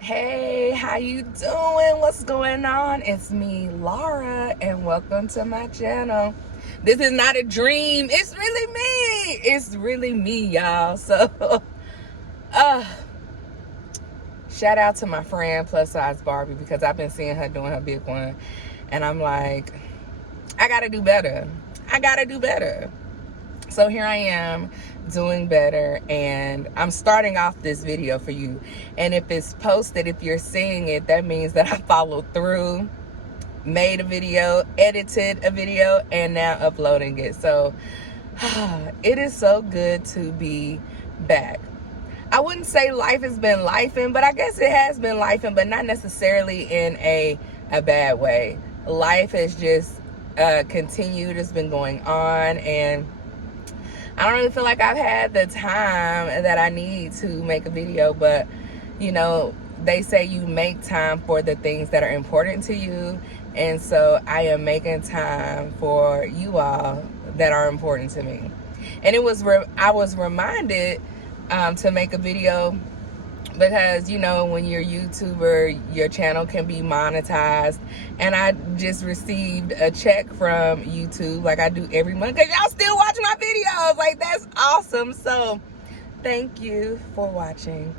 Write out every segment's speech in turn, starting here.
Hey, how you doing? What's going on? It's me, Laura, and welcome to my channel. This is not a dream. It's really me. It's really me, y'all. So, shout out to my friend Plus Size Barbie because I've been seeing her doing her big one, and I'm like, I gotta do better. I gotta do better. So here I am doing better, and I'm starting off this video for you. And if it's posted, if you're seeing it, that means that I followed through, made a video, edited a video, and now uploading it. So it is so good to be back. I wouldn't say life has been lifing, but I guess it has been lifing, but not necessarily in a bad way. Life has just continued. It's been going on, and I don't really feel like I've had the time that I need to make a video, but you know, they say you make time for the things that are important to you, and so I am making time for you all that are important to me. And I was reminded to make a video because, you know, when you're a YouTuber, your channel can be monetized, and I just received a check from YouTube like I do every month because y'all still watch my videos. Like, that's awesome. So thank you for watching.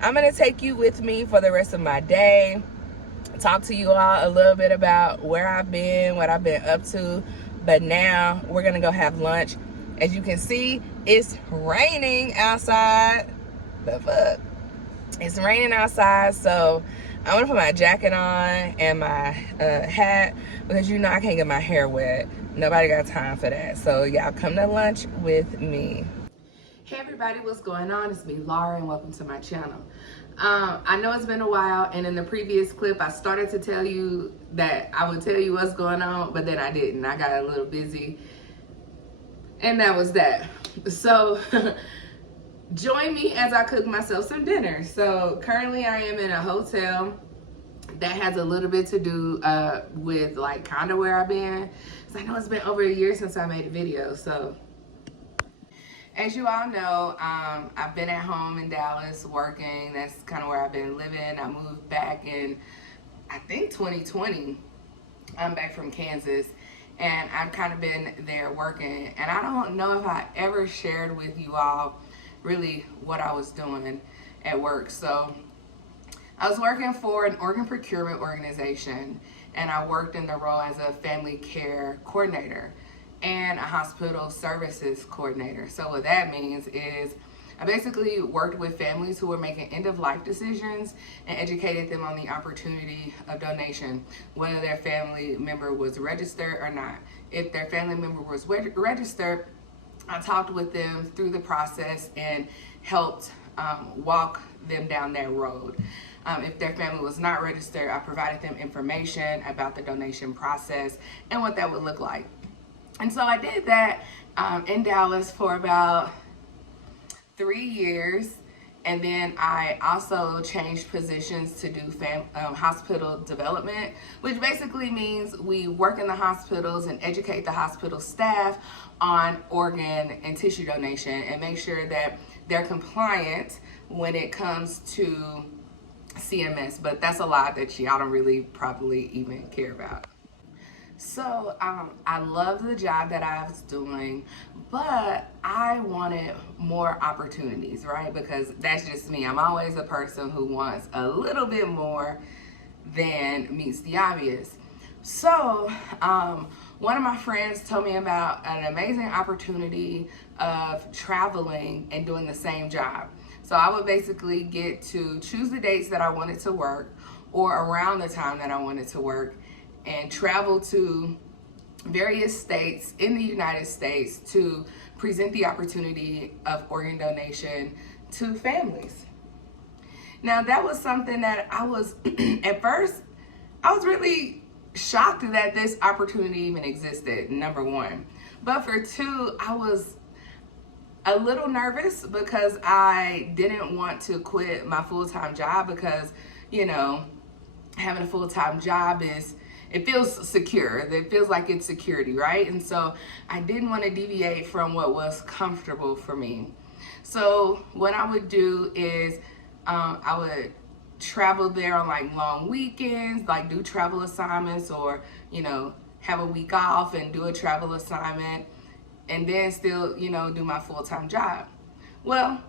I'm gonna take you with me for the rest of my day, talk to you all a little bit about where I've been, what I've been up to. But now we're gonna go have lunch. As you can see, it's raining outside. The fuck? It's raining outside, so I'm gonna put my jacket on and my hat because, you know, I can't get my hair wet. Nobody got time for that. So y'all come to lunch with me. Hey everybody, what's going on? It's me, Laura, and welcome to my channel. I know it's been a while, and in the previous clip I started to tell you that I would tell you what's going on, but then I didn't. I got a little busy, and that was that. So join me as I cook myself some dinner. So currently I am in a hotel that has a little bit to do with like kind of where I've been. So I know it's been over a year since I made a video. So as you all know, I've been at home in Dallas working. That's kind of where I've been living. I moved back in, I think, 2020. I'm back from Kansas, and I've kind of been there working. And I don't know if I ever shared with you all really what I was doing at work. So I was working for an organ procurement organization, and I worked in the role as a family care coordinator and a hospital services coordinator. So what that means is I basically worked with families who were making end-of-life decisions and educated them on the opportunity of donation, whether their family member was registered or not. If their family member was registered, I talked with them through the process and helped walk them down that road. If their family was not registered, I provided them information about the donation process and what that would look like. And so I did that in Dallas for about 3 years. And then I also changed positions to do hospital development, which basically means we work in the hospitals and educate the hospital staff on organ and tissue donation and make sure that they're compliant when it comes to CMS. But that's a lot that y'all don't really probably even care about. So I love the job that I was doing, but I wanted more opportunities, right? Because that's just me. I'm always a person who wants a little bit more than meets the obvious. So one of my friends told me about an amazing opportunity of traveling and doing the same job. So I would basically get to choose the dates that I wanted to work or around the time that I wanted to work, and travel to various states in the United States to present the opportunity of organ donation to families. Now, that was something that I was, at first, I was really shocked that this opportunity even existed, number one. But for two, I was a little nervous because I didn't want to quit my full-time job because, you know, having a full-time job it feels secure. It feels like it's security, right? And so I didn't want to deviate from what was comfortable for me. So what I would do is I would travel there on like long weekends, like do travel assignments, or, you know, have a week off and do a travel assignment, and then still, you know, do my full-time job. Well,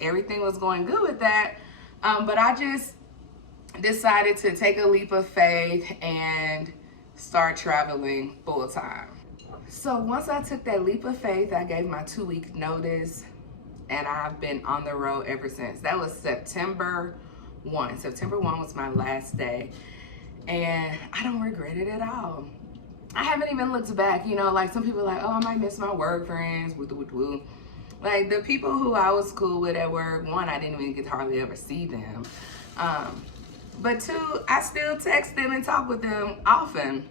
everything was going good with that, but I just decided to take a leap of faith and start traveling full-time. So once I took that leap of faith, I gave my 2-week notice, and I've been on the road ever since. That was September 1. September 1 was my last day, and I don't regret it at all. I haven't even looked back. You know, like some people are like, oh, I might miss my work friends, woo. Like the people who I was cool with at work, one, I didn't even get to hardly ever see them. But two, I still text them and talk with them often.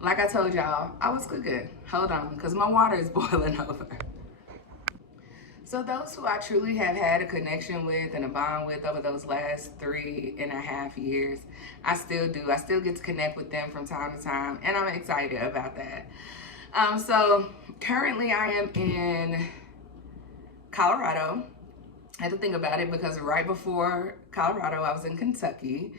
Like I told y'all, I was cooking. Hold on, because my water is boiling over. So those who I truly have had a connection with and a bond with over those last 3.5 years, I still do. I still get to connect with them from time to time, and I'm excited about that. So currently I am in Colorado. I had to think about it because right before Colorado, I was in Kentucky,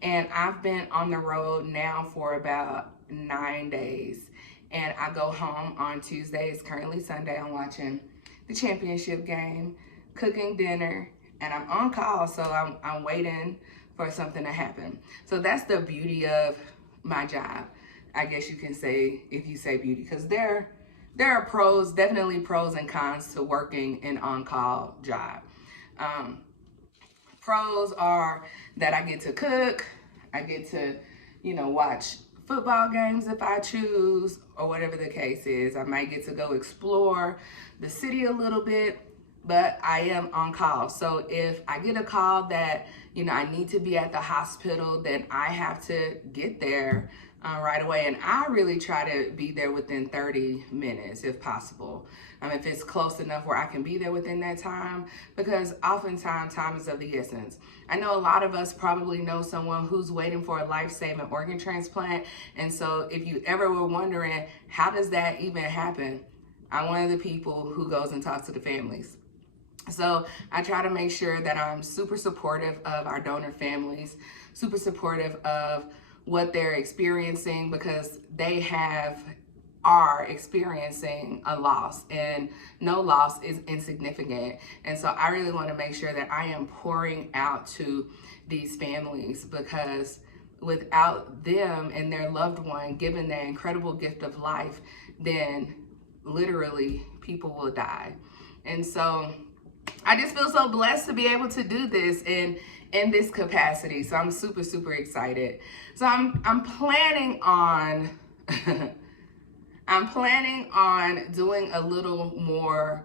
and I've been on the road now for about 9 days. And I go home on Tuesday. It's currently Sunday. I'm watching the championship game, cooking dinner, and I'm on call, so I'm waiting for something to happen. So that's the beauty of my job, I guess you can say, if you say beauty, because there are pros, definitely pros and cons to working an on-call job. Pros are that I get to cook, I get to, you know, watch football games if I choose, or whatever the case is. I might get to go explore the city a little bit, but I am on call. So if I get a call that, you know, I need to be at the hospital, then I have to get there right away. And I really try to be there within 30 minutes if possible. If it's close enough where I can be there within that time, because oftentimes time is of the essence. I know a lot of us probably know someone who's waiting for a life-saving organ transplant. And so if you ever were wondering, how does that even happen? I'm one of the people who goes and talks to the families. So I try to make sure that I'm super supportive of our donor families, super supportive of what they're experiencing, because they are experiencing a loss, and no loss is insignificant. And so I really want to make sure that I am pouring out to these families, because without them and their loved one given that incredible gift of life, then literally people will die. And so I just feel so blessed to be able to do this in this capacity. So I'm super, super excited. So I'm planning on I'm planning on doing a little more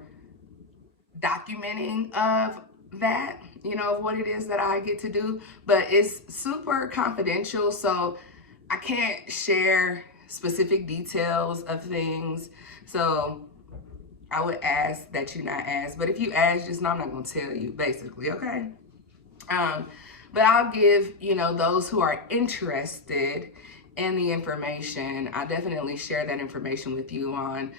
documenting of that, you know, of what it is that I get to do, but it's super confidential, so I can't share specific details of things. So I would ask that you not ask, but if you ask, just know I'm not gonna tell you, basically, okay? But I'll give, you know, those who are interested in the information, I'll definitely share that information with you on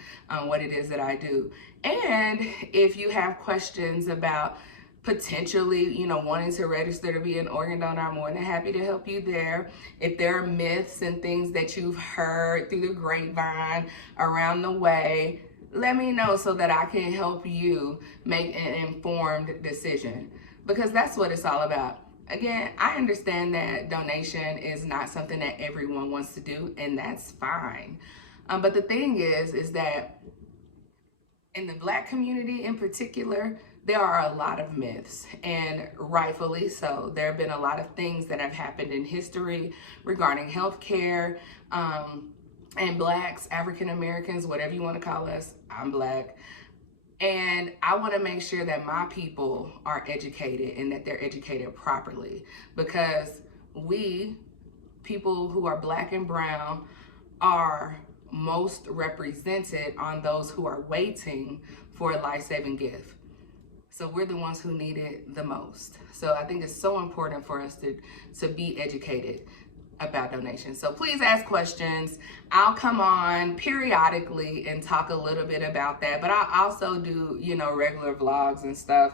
what it is that I do. And if you have questions about potentially, you know, wanting to register to be an organ donor, I'm more than happy to help you there. If there are myths and things that you've heard through the grapevine around the way, let me know so that I can help you make an informed decision, because that's what it's all about. Again, I understand that donation is not something that everyone wants to do, and that's fine. But the thing is that in the Black community in particular, there are a lot of myths, and rightfully so. There have been a lot of things that have happened in history regarding healthcare, and Blacks, African Americans, whatever you want to call us. I'm Black. And I want to make sure that my people are educated and that they're educated properly, because we, people who are Black and brown, are most represented on those who are waiting for a life-saving gift. So we're the ones who need it the most. So I think it's so important for us to be educated about donations. So please ask questions. I'll come on periodically and talk a little bit about that, but I also do, you know, regular vlogs and stuff.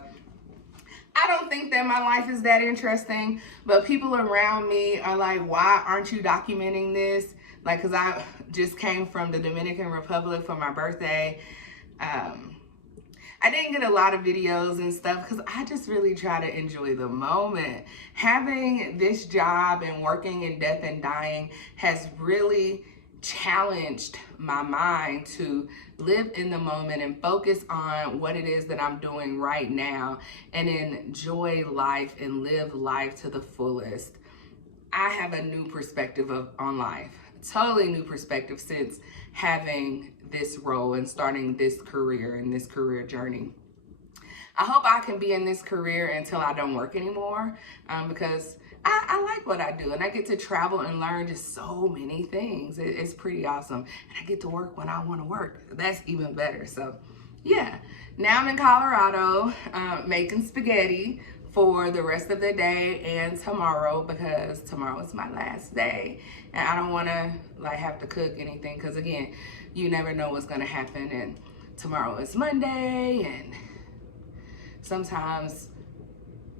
I don't think that my life is that interesting, but people around me are like, why aren't you documenting this? Like, because I just came from the Dominican Republic for my birthday. I didn't get a lot of videos and stuff because I just really try to enjoy the moment. Having this job and working in death and dying has really challenged my mind to live in the moment and focus on what it is that I'm doing right now and enjoy life and live life to the fullest. I have a new perspective on life, totally new perspective since having this role and starting this career and this career journey. I hope I can be in this career until I don't work anymore, because I like what I do and I get to travel and learn just so many things. It's pretty awesome. And I get to work when I want to work. That's even better. So yeah, now I'm in Colorado making spaghetti for the rest of the day and tomorrow, because tomorrow is my last day and I don't want to like have to cook anything, because again, you never know what's going to happen. And tomorrow is Monday, and sometimes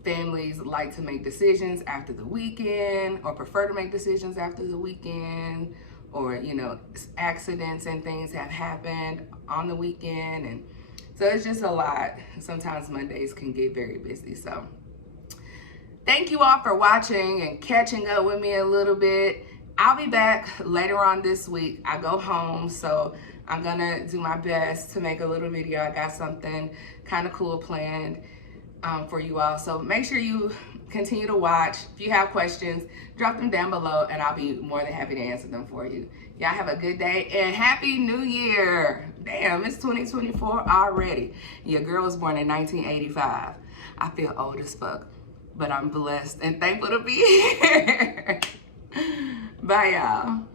families like to make decisions after the weekend, or prefer to make decisions after the weekend, or, you know, accidents and things have happened on the weekend. And so it's just a lot. Sometimes Mondays can get very busy. So thank you all for watching and catching up with me a little bit. I'll be back later on this week. I go home, so I'm gonna do my best to make a little video. I got something kind of cool planned for you all. So make sure you continue to watch. If you have questions, drop them down below and I'll be more than happy to answer them for you. Y'all have a good day and Happy New Year. Damn, it's 2024 already. Your girl was born in 1985. I feel old as fuck, but I'm blessed and thankful to be here. Bye, y'all.